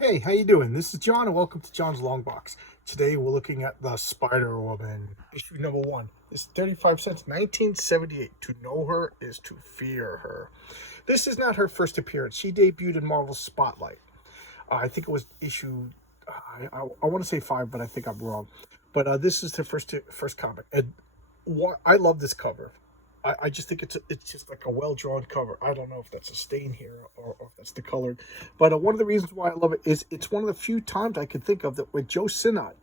Hey, how you doing? This is John, and welcome to John's Long Box. Today we're looking at the Spider-Woman, issue number 1. This is 35 cents, 1978. To know her is to fear her. This is not her first appearance. She debuted in Marvel's Spotlight. I think it was issue, I want to say 5, but I think I'm wrong. But this is her first comic. And I love this cover. I just think it's just like a well drawn cover. I don't know if that's a stain here or if that's the color, but one of the reasons why I love it is it's one of the few times I can think of that where Joe Sinnott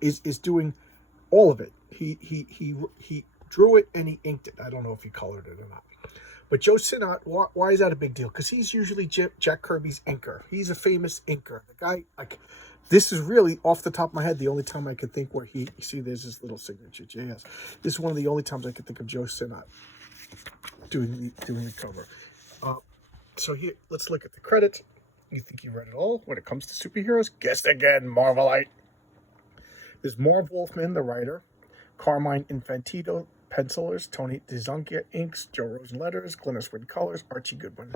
is doing all of it. He drew it and he inked it. I don't know if he colored it or not. But Joe Sinnott, why is that a big deal? Because he's usually Jack Kirby's inker. He's a famous inker. The guy, like, this is really off the top of my head the only time I could think where you see there's his little signature JS. This is one of the only times I could think of Joe Sinnott doing the cover. So here, let's look at the credits. You think you read it all? When it comes to superheroes, guess again, Marvelite. There's Marv Wolfman, the writer, Carmine Infantino, pencilers, Tony DeZuncia inks, Joe Rosen letters, Glynis Wynn colors, Archie Goodwin,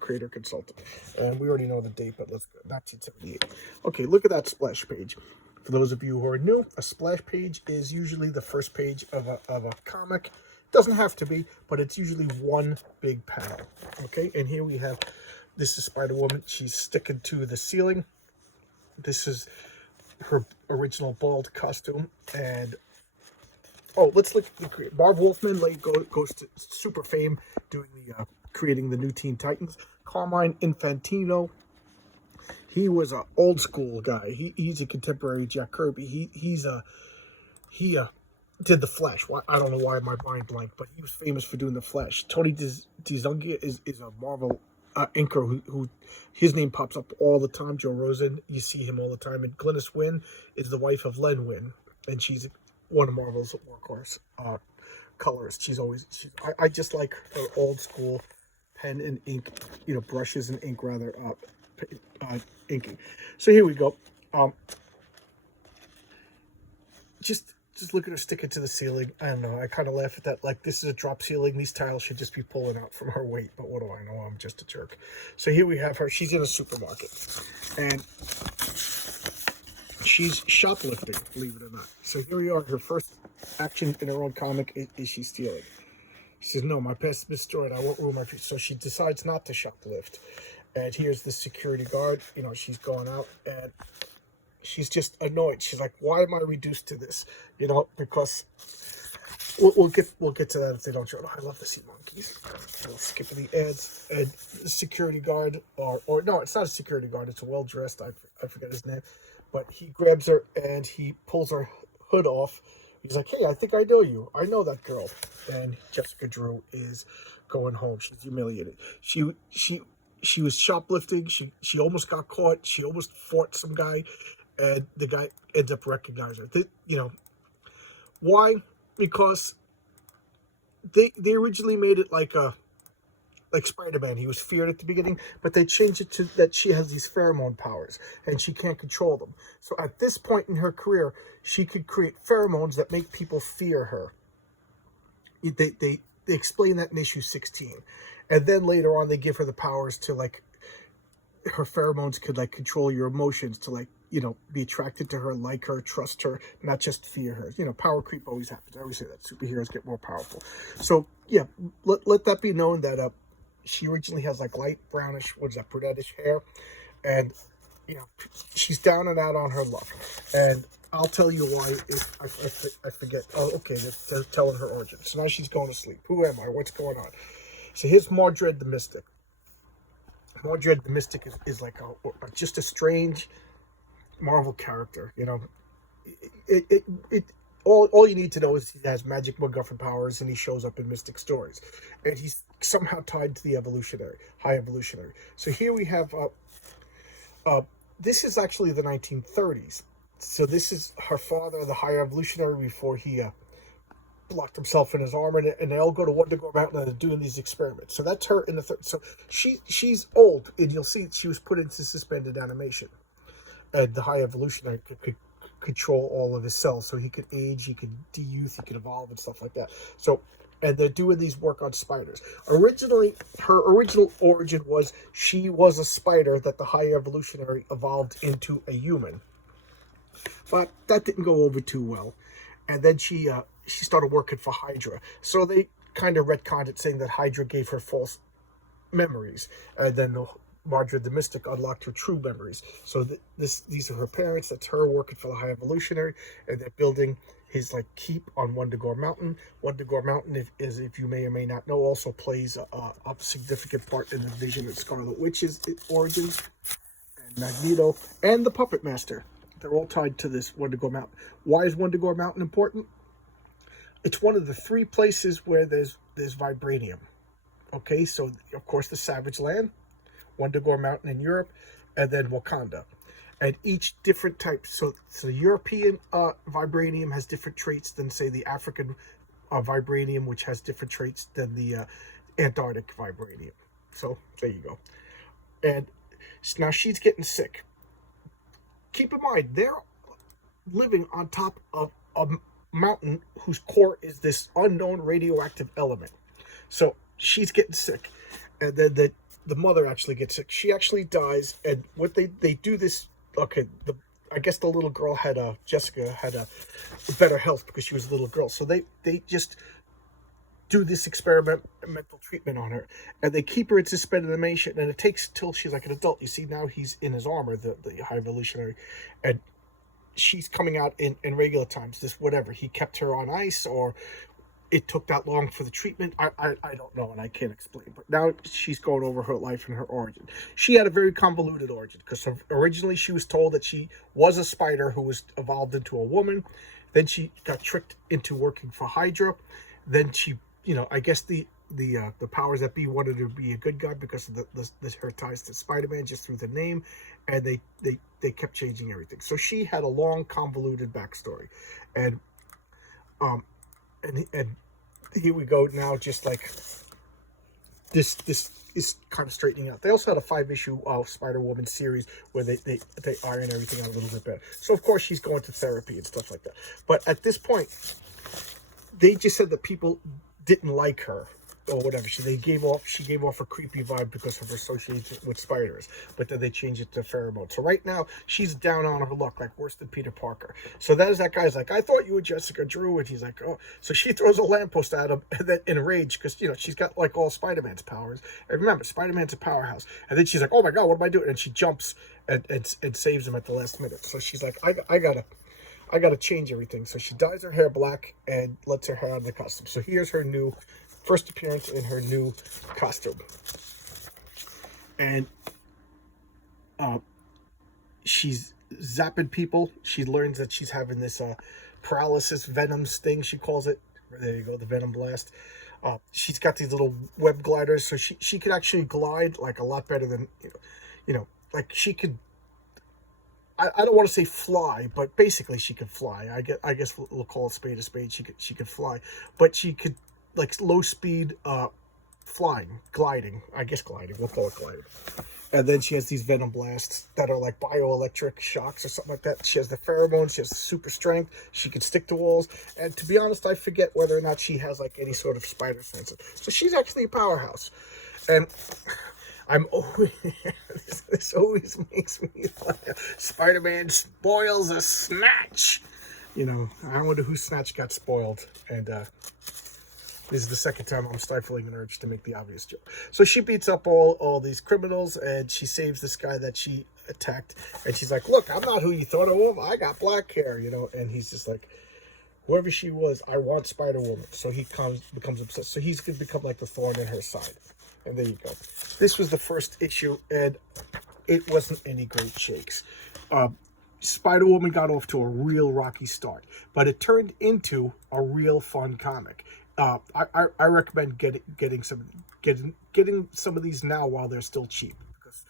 creator consultant. And we already know the date, but let's go 1978. Okay, look at that splash page. For those of you who are new, a splash page is usually the first page of a comic. Doesn't have to be, but it's usually one big panel. Okay, and here we have, this is Spider-Woman. She's sticking to the ceiling. This is her original bald costume. And oh, let's look at the Marv Wolfman goes to super fame doing the creating the new Teen Titans. Carmine Infantino, he was an old school guy. He's a contemporary Jack Kirby. He did the Flash. I don't know why my mind blanked, but he was famous for doing the Flash. Tony DeZuncia is a Marvel inker who his name pops up all the time. Joe Rosen, you see him all the time. And Glynis Wynn is the wife of Len Wynn, and she's one of Marvel's workhorse colorists. I just like her old school pen and ink, brushes and ink rather, inking. So here we go. Just look at her sticking to the ceiling. I don't know. I kind of laugh at that. Like, this is a drop ceiling. These tiles should just be pulling out from her weight. But what do I know? I'm just a jerk. So here we have her. She's in a supermarket. And she's shoplifting, believe it or not. So here we are. Her first action in her own comic is she stealing. She says, no, my past is destroyed. I won't ruin my future. So she decides not to shoplift. And here's the security guard. She's going out and she's just annoyed. She's like, why am I reduced to this? Because we'll get to that if they don't show it. I love to see monkeys. We'll skip the ads. And the security guard, or no, it's not a security guard. It's a well-dressed, I forget his name. But he grabs her and he pulls her hood off. He's like, hey, I think I know you. I know that girl. And Jessica Drew is going home. She's humiliated. She was shoplifting. She almost got caught. She almost fought some guy. And the guy ends up recognizing her. Why? Because they originally made it like Spider-Man. He was feared at the beginning, but they changed it to that she has these pheromone powers and she can't control them. So at this point in her career, she could create pheromones that make people fear her. They explain that in issue 16. And then later on, they give her the powers to, like, her pheromones could, like, control your emotions to, like, be attracted to her, like her, trust her, not just fear her. Power creep always happens. I always say that superheroes get more powerful. So yeah, let that be known that she originally has like light brownish, brunettish hair, and she's down and out on her luck. And I'll tell you why if I forget. Oh, okay, they're telling her origin. So now she's going to sleep. Who am I? What's going on? So here's Mordred the Mystic. Mordred the Mystic is like just a strange Marvel character. All you need to know is he has magic MacGuffin powers and he shows up in Mystic stories, and he's somehow tied to the high evolutionary. So here we have this is actually the 1930s. So this is her father, the high evolutionary, before he blocked himself in his arm, and they all go to Wonder Mountain and they're doing these experiments. So that's her in the so she's old, and you'll see she was put into suspended animation. And the high evolutionary could control all of his cells, so he could age, he could de-youth, he could evolve and stuff like that. So and they're doing these work on spiders. Originally, her original origin was she was a spider that the High Evolutionary evolved into a human, but that didn't go over too well. And then she started working for Hydra, so they kind of retconned it, saying that Hydra gave her false memories, and then Marjorie the Mystic unlocked her true memories. So these are her parents. That's her working for the High Evolutionary, and they're building his like keep on Wundagore Mountain. Wundagore Mountain, if you may or may not know, also plays a significant part in the Vision of Scarlet Witch's origins, and Magneto and the Puppet Master. They're all tied to this Wundagore Mountain. Why is Wundagore Mountain important? It's one of the 3 places where there's vibranium. Okay, so of course the Savage Land, Wundagore Mountain in Europe, and then Wakanda. And each different type, so the European vibranium has different traits than, say, the African vibranium, which has different traits than the Antarctic vibranium. So there you go. And now she's getting sick. Keep in mind, they're living on top of a mountain whose core is this unknown radioactive element. So she's getting sick, and then the mother actually gets sick. She actually dies, and what they do this. Okay, I guess the little girl Jessica had a better health because she was a little girl. So they just do this experimental treatment on her, and they keep her in suspended animation, and it takes till she's like an adult. You see, now he's in his armor, the High Evolutionary, and she's coming out in regular times. This whatever, he kept her on ice, or it took that long for the treatment. I don't know, and I can't explain. But now she's going over her life and her origin. She had a very convoluted origin, because originally she was told that she was a spider who was evolved into a woman. Then she got tricked into working for Hydra. Then she, I guess the powers that be wanted her to be a good guy because of her ties to Spider-Man just through the name, and they kept changing everything. So she had a long, convoluted backstory, and here we go now, just like this is kind of straightening out. They also had a 5-issue Spider-Woman series where they iron everything out a little bit better. So of course she's going to therapy and stuff like that. But at this point, they just said that people didn't like her or whatever. She gave off a creepy vibe because of her association with spiders, but then they changed it to pheromone. So right now she's down on her luck, like worse than Peter Parker. So that guy's like, I thought you were Jessica Drew, and he's like, oh. So she throws a lamppost at him, and then in a rage, because she's got like all Spider-Man's powers. And remember, Spider-Man's a powerhouse. And then she's like, oh my god, what am I doing? And she jumps and saves him at the last minute. So she's like, I gotta change everything. So she dyes her hair black and lets her hair out of the costume. So here's her new first appearance in her new costume. And she's zapping people. She learns that she's having this paralysis venom sting, she calls it. There you go, the venom blast. She's got these little web gliders, so she could actually glide like a lot better than, like she could. I don't want to say fly, but basically she could fly. I guess we'll call it spade a spade. She could fly, but she could like low speed gliding. I guess gliding. We'll call it gliding. And then she has these venom blasts that are like bioelectric shocks or something like that. She has the pheromones. She has the super strength. She can stick to walls. And to be honest, I forget whether or not she has like any sort of spider sense. So she's actually a powerhouse. And I'm always, this always makes me laugh. Spider-Man spoils a Snatch. I wonder who Snatch got spoiled. And this is the second time I'm stifling an urge to make the obvious joke. So she beats up all these criminals, and she saves this guy that she attacked. And she's like, look, I'm not who you thought I was. I got black hair, And he's just like, whoever she was, I want Spider-Woman. So he becomes obsessed. So he's going to become like the thorn in her side. And there you go. This was the first issue, and it wasn't any great shakes. Spider-Woman got off to a real rocky start, but it turned into a real fun comic. I recommend getting some of these now while they're still cheap, because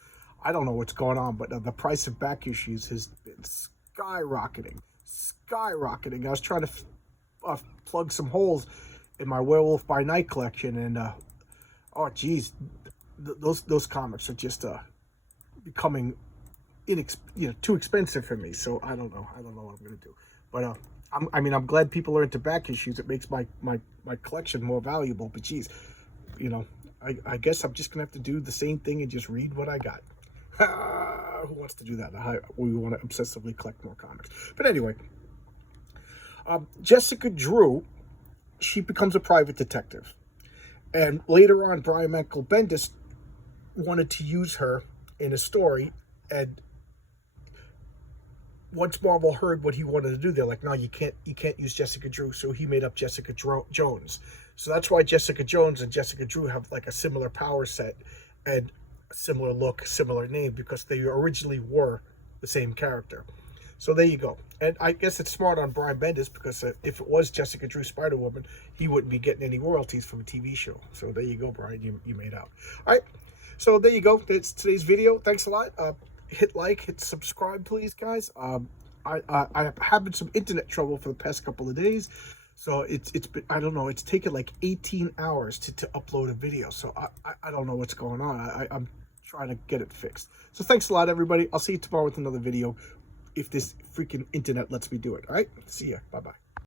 I don't know what's going on, but the price of back issues has been skyrocketing. I was trying to plug some holes in my Werewolf by Night collection, and oh geez, those comics are just becoming too expensive for me. So I don't know what I'm gonna do. But I'm glad people are into back issues. It makes my collection more valuable. But geez, you know, I guess I'm just gonna have to do the same thing and just read what I got. Who wants to do that? We want to obsessively collect more comics. But anyway, Jessica Drew, she becomes a private detective. And later on, Brian Michael Bendis wanted to use her in a story. And once Marvel heard what he wanted to do, they're like, no, you can't use Jessica Drew. So he made up Jessica Jones. So that's why Jessica Jones and Jessica Drew have like a similar power set and a similar look, similar name, because they originally were the same character. So there you go. And I guess it's smart on Brian Bendis, because if it was Jessica Drew Spider-Woman, he wouldn't be getting any royalties from a TV show. So there you go, Brian. You made out. All right. So there you go. That's today's video. Thanks a lot. Hit like, hit subscribe, please, guys. I having some internet trouble for the past couple of days. So it's been, I don't know, it's taken like 18 hours to upload a video. So I don't know what's going on. I'm trying to get it fixed. So thanks a lot, everybody. I'll see you tomorrow with another video, if this freaking internet lets me do it. All right, see ya. Bye-bye.